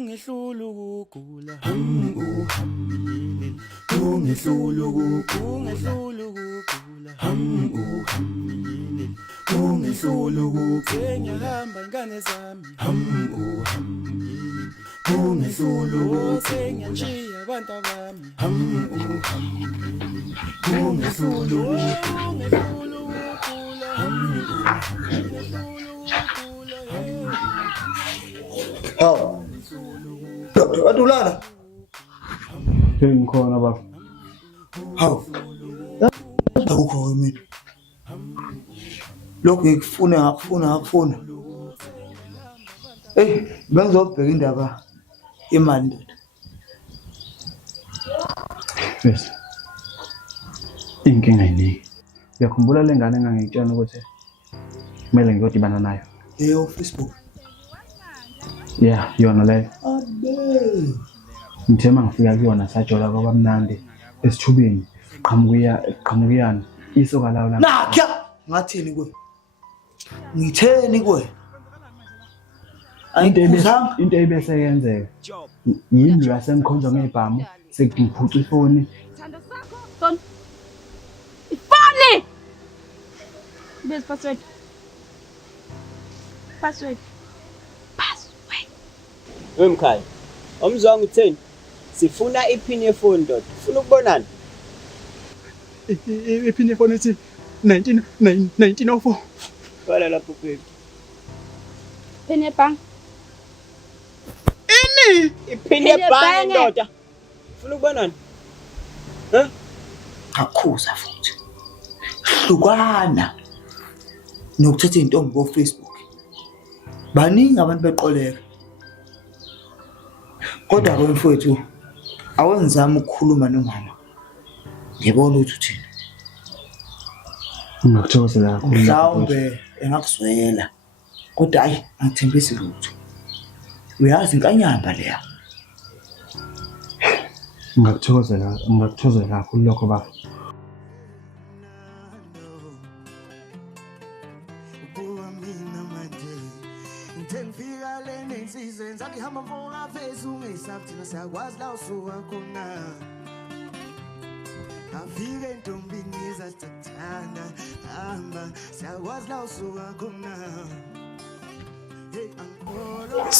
kungehlula ukugula uhambile kungehlula ukugula uhambile kungehlula ukugula ngiyahamba ingane zami uhambile kungehlula ukugula ngiyachiya abantu bami uhambile kungehlula Oh, adulala. Ngikhona baba. Hawu. Awukho mina. Lokho ngikufuna. Bengizobheka indaba imali ndoda. Yes. Inkinga yini? Uyakhumbula lengane engangitshela ukuthi kumele ngiyodibana nayo? Facebook. Yeah, yona leyo. Abe. Ngithe mangifika kuyona sajola kwaba mnandi esithubeni qhamukiyana isoka lawo la. Nakha ngathini kuwe? Ngitheni kuwe? Into ebese yenzeka. Yini yasemkhonjo ngebhamu sekuphuca ifoni. Ifoni. Bese password. Wemkhaya, omzwangu utheni? Sifuna iphini yefoni ndoda. Ufuna ukubonana? Iphini yefoni ethi 1904. Bhala lapho baby. Phini yebhangi. Ini? Iphini yebhangi ndoda. Ufuna ukubonana? Akhuza futhi. Hlukana. Nokuthatha intombi ku Facebook. Baningi abantu beqoleka. Kodwa ke mfowethu awenzama ukukhuluma nomama. Ngibona ukuthi uthini. Ngiyakuthokozela kakhulu. Mhlawumbe engakuswela. Kodwa hayi angithembisi lutho. Uyazi inkanyamba leya. Ngiyakuthokozela kakhulu lokho baba. Sakwazi la usuka khona afike intombini ezathanda hamba sakwazi la usuka khona hey angikholwa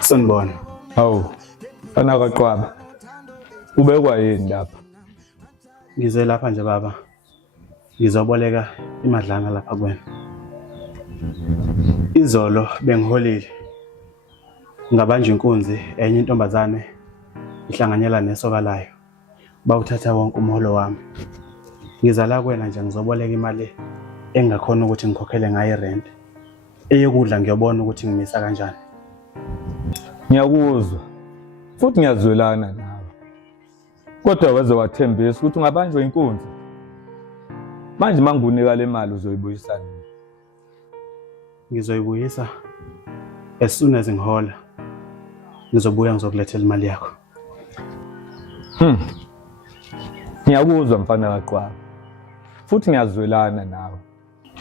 Sanibona. Hawu, fana kaqwaba. Ubekwa yini lapha? Ngize lapha nje baba. Ngizoboleka imadlana lapha kuwena. Izolo bengiholile. Ngabanje inkunzi enye intombazane ihlanganyela nesoka layo. Bawuthatha wonke umholo wami. Ngizala kuwena nje ngizoboleka imali engakhona ukuthi ngikhokhele ngayo irent. Eyokudla ngiyobona ukuthi ngimisa kanjani. Ngiyakuzwa. Futhi ngiyazwelana nawe. Kodwa waze wathembisa ukuthi ungabanjwa inkunzi. Manje mangunika le mali uzoyibuyisa nini? Ngizoyibuyisa as soon as ngihola. Ngizobuya ngizokulethela imali yakho. Ngiyakuzwa mfana kaqwaba. Futhi ngiyazwelana nawe.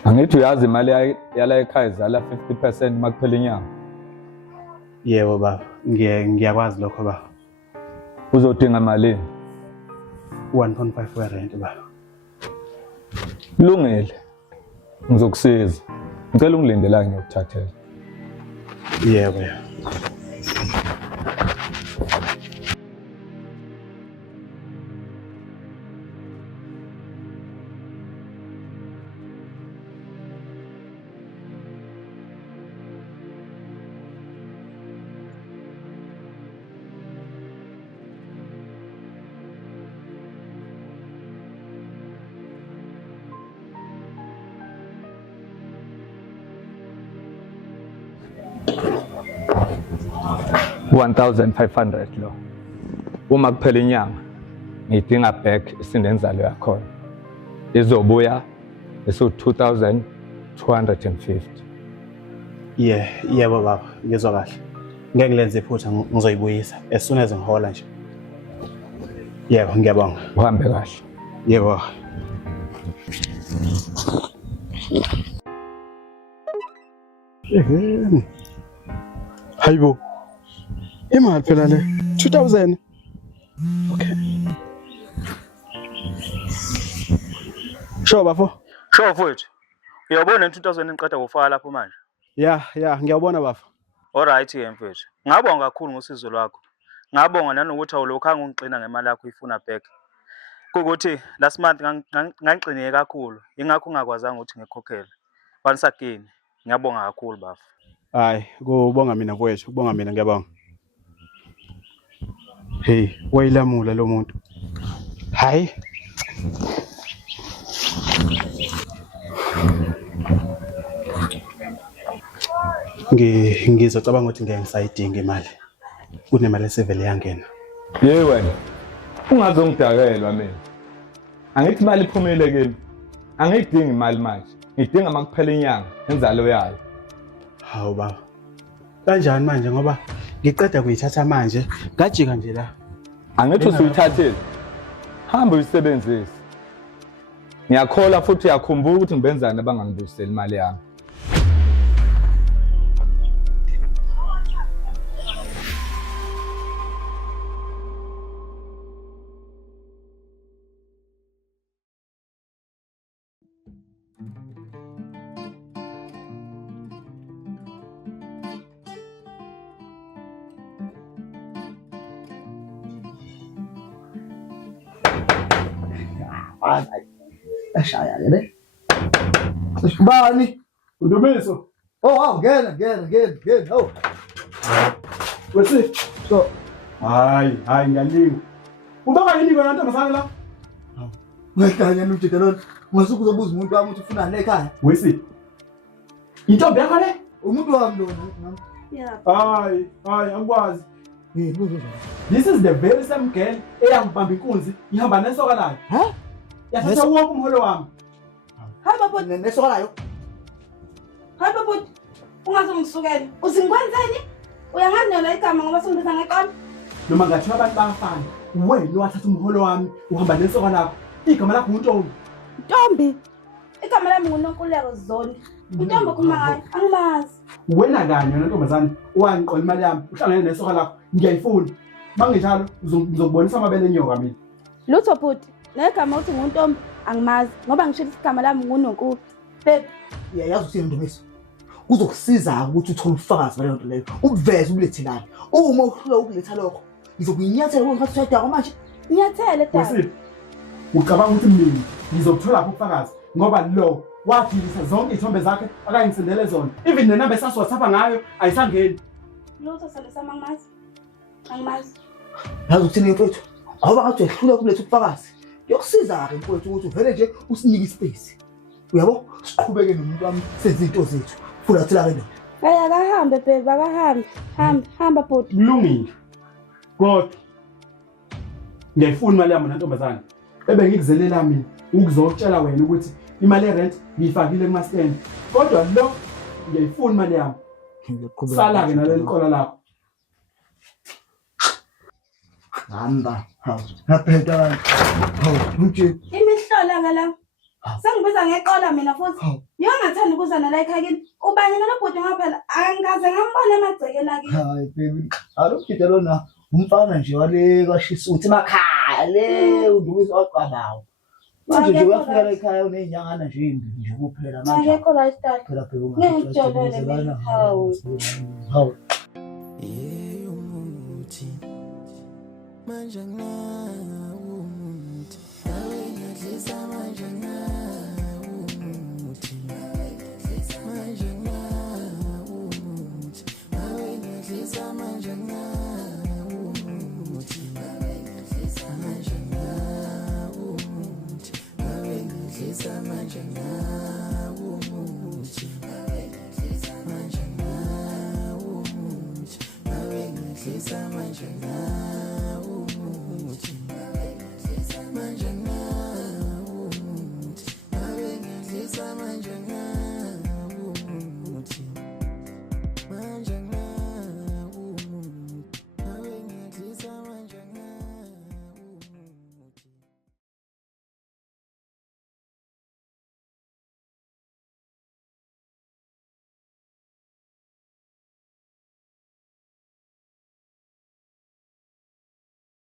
Angithi uyazi imali yala ekhaya izala 50% makuphela inyanga. Yebo baba, ngiyakwazi lokho baba. Uzodinga malini? 1.5 werent baba. Kulungile. Ngizokusiza. Ngicela ungilindela ngiyokuthathela. Yebo. 1,500 lo. Uma kuphela inyanga ngidinga back isindenzalo yakho. Izobuya esu 2,250. Yebo baba, ngizwa kahle. Ngeke ngilenze iphutha ngizoyibuyisa as soon as ngihola nje. Yebo, ngiyabonga. Uhambe kahle. Yebo. Hayibo. Imali phela le 2000. Okay. Sho bafo. Sho mfowethu. Uyabona 2000 engiqeda kufaka lapho manje. Yeah, ngiyabona bafo. Alright ke mfowethu. Ngabonga kakhulu ngosizo lwakho. Ngabonga nanokuthi awulokhanga ungiqina ngemali yakho uyifuna back. Kukuthi last month ngangixineke kakhulu. Ingakho ungakwazanga ukuthi ngikhokhele. Once again, ngiyabonga kakhulu bafo. Hayi, kubonga mina mfowethu, kubonga mina ngiyabonga. Hey, wayilamula lo muntu. Hayi. Ngizocabanga ukuthi ngeke ngisayidinga imali. Kunemali esevele yangena. Yey wena. Ungazongidakelwa mina. Angithi imali iphumile kimi. Angiyidingi imali manje. Ngidinga makuphela inyanga enzalo yayo. Hawu baba. Kanjani manje ngoba ngiqeda kuyithatha manje, ngajika nje la. Angithi usuyithathile. Hamba uyisebenzise. Ngiyakhola futhi uyakhumbula ukuthi ngibenzani abangangibuyiseli imali yami. Ashaya le. Sibani? Udumiso. Oh, ngena. Oh. Wesi. So, Hayi, ngiyalinga. Ubaba yini kona ntombazane la? ngekanye nje lona. Ngasuku uzobuza umuntu wami ukuthi ufuna ne ekhaya. Wesi. Intombi yakho le? Umuntu wami lona. Yeah. Hayi, angikwazi. Buzo. This is the very same girl eyangibamba inkunzi, ihamba nesoka layo. Ha? Yathatha wonke umholo wami. Hayi baba, Nesokalayo. hayi baba. Ungazongisukela. Uzingikwenzeni? Uyanganela igama ngoba sengibiza ngeqolo. Noma ngathi abantu bayafana. Wena wathatha umholo wami, uhamba nesoka lakho. Igama lakho uNtombi. Ntombi. Igama lami nguNonkululeko Zondi. Intombi okhuluma ngayo, angimazi. Wena kanye wena ntombazane, wangiqola imali yami, uhlangene nesoka lakho. Ngiyayifuna. Manginjalo ngizokubonisa amabele enyoka mina. Lutho bhuti, negama uthi nguNtombi angimazi ngoba ngishilo igama lami nguNonkulu. Babe, Yazi ukuthi Ndumiso. Kuzokusiza ukuthi uthole ubufakazi bale nto leyo. Ubuveze ubulethilana. Uma uhlula ukuletha lokho, ngizokunyathela ngikhathi uyadakwa manje. ngiyathele dad. Wesiphi? Ucabanga ukuthi mina ngizokuthola ubufakazi ngoba lo wathilisa zonke izithombe zakhe akayingisendele zona. Even nenamba esaso WhatsApp ngayo ayisangeni. Lutho salesama angimazi. Angimazi. Yazi ukuthini mfowethu? Awuba ngathi uyahlula ukuletha ubufakazi. Yokusiza ke mfowethu ukuthi uvele nje usinike ispace. Uyabo? Siqhubeke nomuntu wami senze izinto zethu. Funa thila ke ndoda. Aya kahambe babe, akahambe. Hamba bhuti. Kulungile. Kodwa ngiyayifuna imali yami nantombazane. Bebe ngikuzelela mina ukuzotshela wena ukuthi imali yerent ngiyifakile kuma stand. Kodwa lo ngiyayifuna imali yami. Sala ke naleli qola lakho. Hamba. Napheta abantu. Manje Imihlola ngala. Sengibiza ngeqola mina futhi. Yongathanda ukuzana la ekhaya kini. Ubani ngalo bhuti ngaphela angikaze ngambona emagcekeni akini. hayi baby. Alokujita lona umfana nje wale kwashisa uthi emakhaya le Ndumiso waqabawo. Manje nje uyafika la ekhaya unenyangana nje imbi nje kuphela manje. Akekho lifestyle. Phela phela Ngijolele mina. Hawu. Hawu. umuthi manje nginawo umuthi nawe ngiyadlisa manje nginawo umuthi manje nginawo umuthi nawe ngiyadlisa manje nginawo umuthi manje nginawo umuthi nawe ngiyadlisa manje nginawo umuthi manje nginawo umuthi nawe ngiyadlisa manje nginawo